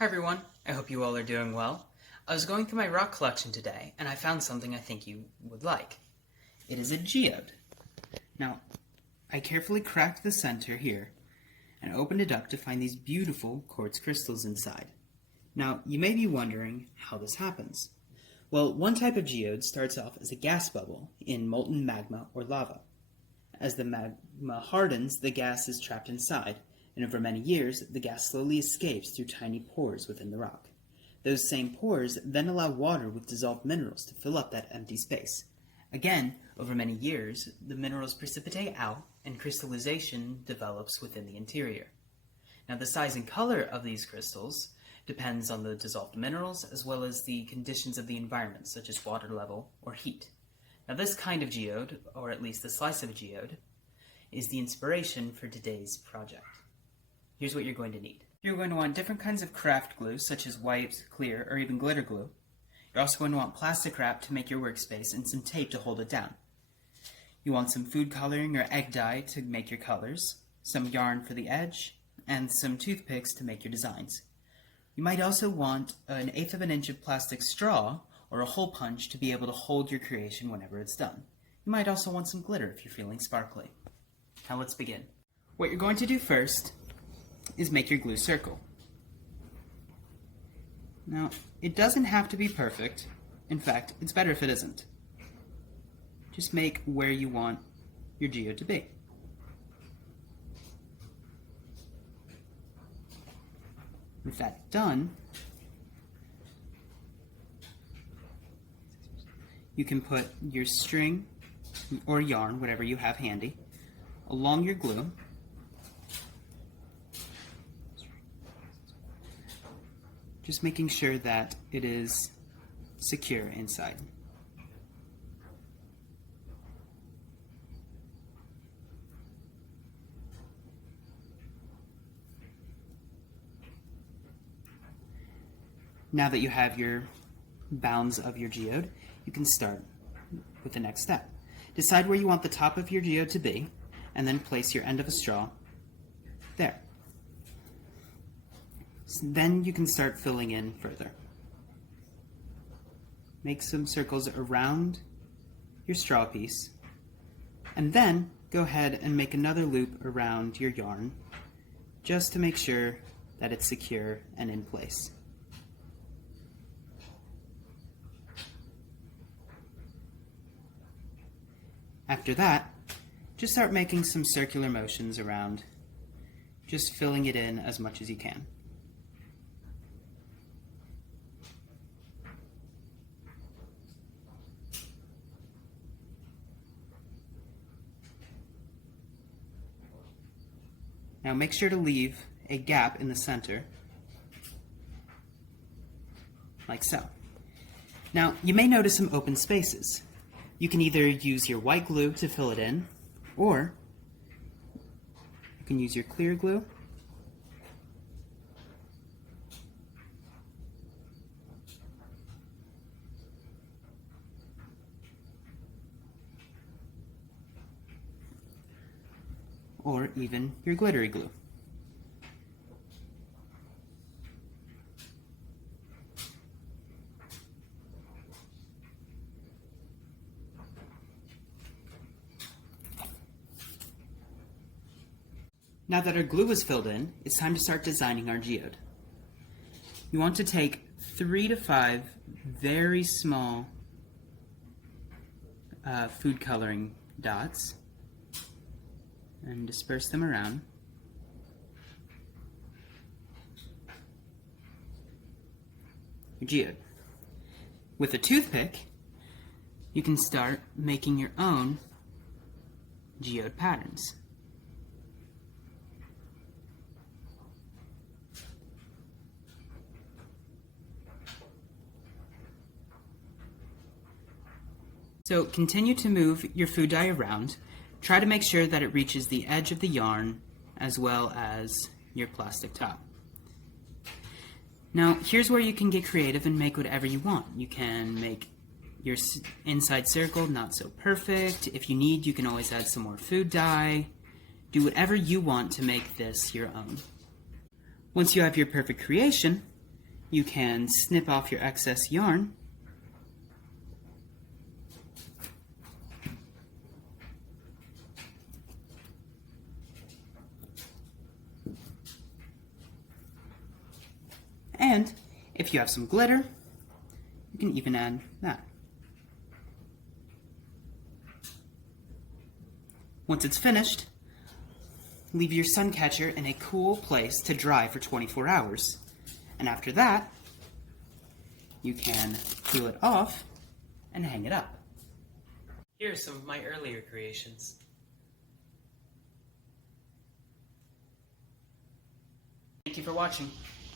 Hi everyone, I hope you all are doing well. I was going through my rock collection today, and I found something I think you would like. It is a geode. Now, I carefully cracked the center here, and opened it up to find these beautiful quartz crystals inside. Now, you may be wondering how this happens. Well, one type of geode starts off as a gas bubble in molten magma or lava. As the magma hardens, the gas is trapped inside, and over many years, the gas slowly escapes through tiny pores within the rock. Those same pores then allow water with dissolved minerals to fill up that empty space. Again, over many years, the minerals precipitate out and crystallization develops within the interior. Now, the size and color of these crystals depends on the dissolved minerals as well as the conditions of the environment, such as water level or heat. Now, this kind of geode, or at least a slice of a geode, is the inspiration for today's project. Here's what you're going to need. You're going to want different kinds of craft glue, such as white, clear, or even glitter glue. You're also going to want plastic wrap to make your workspace and some tape to hold it down. You want some food coloring or egg dye to make your colors, some yarn for the edge, and some toothpicks to make your designs. You might also want 1/8 of an inch of plastic straw or a hole punch to be able to hold your creation whenever it's done. You might also want some glitter if you're feeling sparkly. Now let's begin. What you're going to do first is make your glue circle. Now, it doesn't have to be perfect. In fact, it's better if it isn't. Just make where you want your geode to be. With that done, you can put your string or yarn, whatever you have handy, along your glue. Just making sure that it is secure inside. Now that you have your bounds of your geode, you can start with the next step. Decide where you want the top of your geode to be, and then place your end of a straw there. Then you can start filling in further. Make some circles around your straw piece, and then go ahead and make another loop around your yarn just to make sure that it's secure and in place. After that, just start making some circular motions around, just filling it in as much as you can. Now make sure to leave a gap in the center, like so. Now you may notice some open spaces. You can either use your white glue to fill it in, or you can use your clear glue. Or even your glittery glue. Now that our glue is filled in, it's time to start designing our geode. You want to take 3 to 5 very small food coloring dots and disperse them around. Your geode. With a toothpick, you can start making your own geode patterns. So continue to move your food dye around. Try to make sure that it reaches the edge of the yarn as well as your plastic top. Now, here's where you can get creative and make whatever you want. You can make your inside circle not so perfect. If you need, you can always add some more food dye. Do whatever you want to make this your own. Once you have your perfect creation, you can snip off your excess yarn. And if you have some glitter, you can even add that. Once it's finished, leave your sun catcher in a cool place to dry for 24 hours. And after that, you can peel it off and hang it up. Here are some of my earlier creations. Thank you for watching.